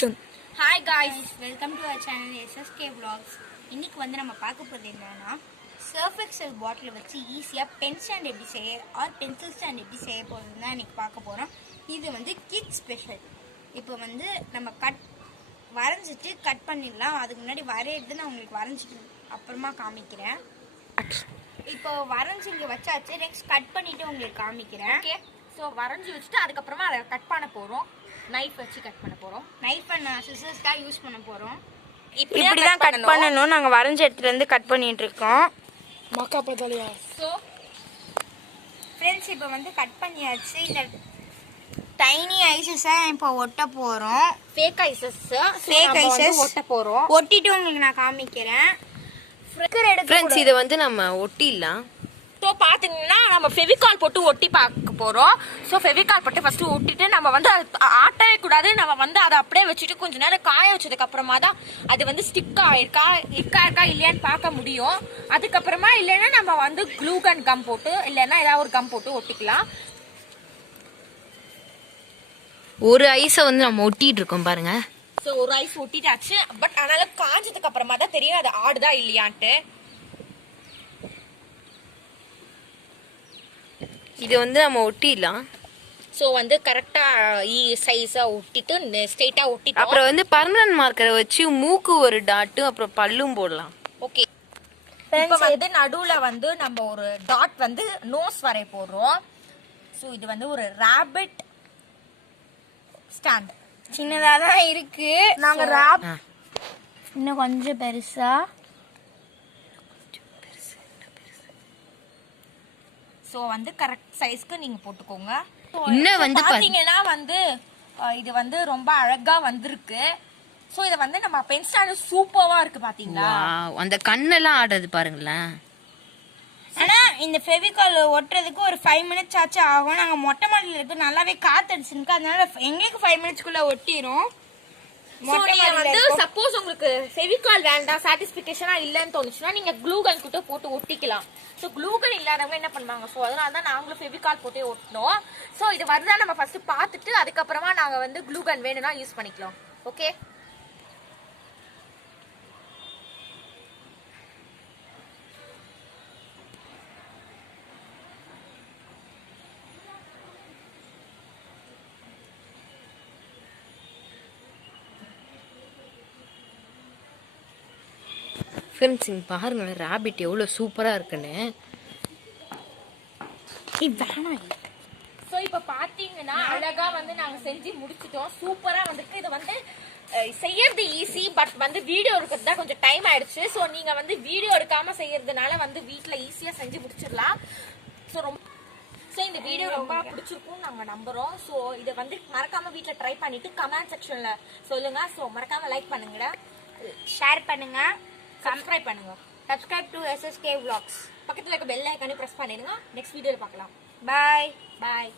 Action. Hi guys, welcome to our channel SSK Vlogs. இன்னைக்கு வந்து நம்ம பார்க்க போகிறது என்னன்னா, சர்ஃப் எக்ஸல் பாட்டில் வச்சு ஈஸியாக பென் ஸ்டாண்ட் எப்படி செய்ய ஆர் பென்சில் ஸ்டாண்ட் எப்படி செய்ய போகிறதுன்னு தான் இன்றைக்கி பார்க்க போகிறோம். இது வந்து கிட்ஸ் ஸ்பெஷல். இப்போ வந்து நம்ம வரைஞ்சிட்டு கட் பண்ணிடலாம். அதுக்கு முன்னாடி வரையிறது நான் உங்களுக்கு வரைஞ்சிட்டு அப்புறமா காமிக்கிறேன். இப்போ வரைஞ்சி இங்கே வச்சாச்சு, நெக்ஸ்ட் கட் பண்ணிவிட்டு உங்களுக்கு காமிக்கிறேன். ஓகே, ஸோ வரைஞ்சி வச்சுட்டு அதுக்கப்புறமா அதை கட் பண்ண போகிறோம். நைஃப் வச்சு கட் பண்ண போகிறோம். நைஃப் நான் சிசர்ஸ் தான் யூஸ் பண்ண போகிறோம். இப்படி தான் கட் பண்ணணும். நாங்கள் வரைஞ்ச இடத்துலேருந்து கட் பண்ணிட்டு இருக்கோம். மக்கா பதாலியா. ஸோ ஃப்ரெண்ட்ஸ், இப்போ வந்து கட் பண்ணியாச்சு. இந்த டைனி ஐசஸை இப்போ ஒட்ட போகிறோம். ஃபேக் ஐசஸ் ஒட்ட போகிறோம். ஒட்டிட்டு உங்களுக்கு நான் காமிக்கிறேன். ஃப்ரெண்ட்ஸ், இதை வந்து நம்ம ஒட்டிடலாம். ஸோ பார்த்தீங்கன்னா நம்ம ஃபெவிகால் போட்டு ஒட்டி பார்க்க போகிறோம். ஸோ ஃபெவிகால் போட்டு ஃபஸ்ட்டு ஒட்டிட்டு நம்ம வந்து ஆட்டவே கூடாது. நம்ம வந்து அதை அப்படியே வச்சுட்டு கொஞ்ச நேரம் காய வச்சதுக்கு அப்புறமா தான் அது வந்து ஸ்டிக் ஆயிருக்கா இருக்கா இல்லையான்னு பார்க்க முடியும். அதுக்கப்புறமா இல்லைன்னா நம்ம வந்து க்ளூகன் கம் போட்டு இல்லைன்னா ஏதாவது ஒரு கம் போட்டு ஒட்டிக்கலாம். ஒரு ஐஸை வந்து நம்ம ஒட்டிட்டு இருக்கோம் பாருங்க. ஸோ ஒரு ஐஸ் ஒட்டிட்டாச்சு. பட் அதனால காஞ்சதுக்கு அப்புறமா தான் தெரியும் அது ஆடுதா இல்லையான்ட்டு. இது வந்து நம்ம ஒட்டிடலாம். ஸோ வந்து கரெக்டாக சைஸாக ஒட்டிட்டு ஸ்ட்ரெயிட்டாக ஒட்டிட்டு அப்புறம் வந்து பர்மனன்ட் மார்க்கரை வச்சு மூக்கு ஒரு டாட்டு அப்புறம் பல்லும் போடலாம். ஓகே, இப்போ வந்து நடுவில் வந்து நம்ம ஒரு டாட் வந்து நோஸ் வரைய போடுறோம். ஸோ இது வந்து ஒரு ராபிட் ஸ்டாண்ட். சின்னதாக தான் இருக்கு. நாங்கள் இன்னும் கொஞ்சம் பெருசா. ஸோ வந்து கரெக்ட் சைஸ்க்கு நீங்க போட்டுக்கோங்க. இன்னும் வந்து பாத்தீங்கன்னா வந்து இது வந்து ரொம்ப அழகா வந்திருக்கு. ஸோ இதை வந்து நம்ம பென் ஸ்டாண்ட் சூப்பரா இருக்கு பாத்தீங்களா. அந்த கண்ணெல்லாம் ஆடுறது பாருங்களேன். ஆனா இந்த ஃபெவிகால் ஒட்டுறதுக்கு ஒரு 5 மினிட்ஸ் ஆச்சு ஆகும். நாங்க மொட்டை மாடியில் இருக்கு, நல்லாவே காத்தடிச்சுருக்கு. அதனால எங்களுக்கு 5 மினிட்ஸ்க்குள்ள ஒட்டிரும். வந்து சப்போஸ் உங்களுக்கு ஃபெவிகால் வேண்டாம், சாட்டிஸ்பிகேஷனா இல்லன்னு தோணுச்சுன்னா நீங்க க்ளூகன் கிட்ட போட்டு ஒட்டிக்கலாம். ஸோ க்ளூகன் இல்லாதவங்க என்ன பண்ணுவாங்க, ஸோ அதனால தான் நாங்களும் ஃபெவிகால் போட்டே ஒட்டினோம். ஸோ இது வருதா நம்ம ஃபர்ஸ்ட் பார்த்துட்டு அதுக்கப்புறமா நாங்க வந்து க்ளூகன் வேணும்னா யூஸ் பண்ணிக்கலாம். ஓகே, ஃப்ரெண்ட்ஸ், இங்க பாருங்க ராபிட் எவ்வளோ சூப்பரா இருக்குன்னு. ஸோ இப்போ பார்த்தீங்கன்னா அழகா வந்து நாங்கள் செஞ்சு முடிச்சிட்டோம். சூப்பராக வந்துருக்கு. இது வந்து செய்யறது ஈஸி, பட் வந்து வீடியோ எடுக்கிறது தான் கொஞ்சம் டைம் ஆயிடுச்சு. ஸோ நீங்கள் வந்து வீடியோ எடுக்காம செய்யறதுனால வந்து வீட்டில் ஈஸியாக செஞ்சு முடிச்சிடலாம். ஸோ இந்த வீடியோ ரொம்ப பிடிச்சிருக்கும் நாங்கள் நம்புகிறோம். ஸோ இதை வந்து மறக்காம வீட்டில் ட்ரை பண்ணிட்டு கமெண்ட் செக்ஷனில் சொல்லுங்க. ஸோ மறக்காம லைக் பண்ணுங்க, ஷேர் பண்ணுங்க, சப்ஸ்கிரைப் பண்ணுங்க. Subscribe to SSK Vlogs. பக்கத்தில் இருக்க பெல் ஐக்கானே ப்ரெஸ் பண்ணிடுங்க. நெக்ஸ்ட் வீடியோவில் பார்க்கலாம். பாய். பாய்.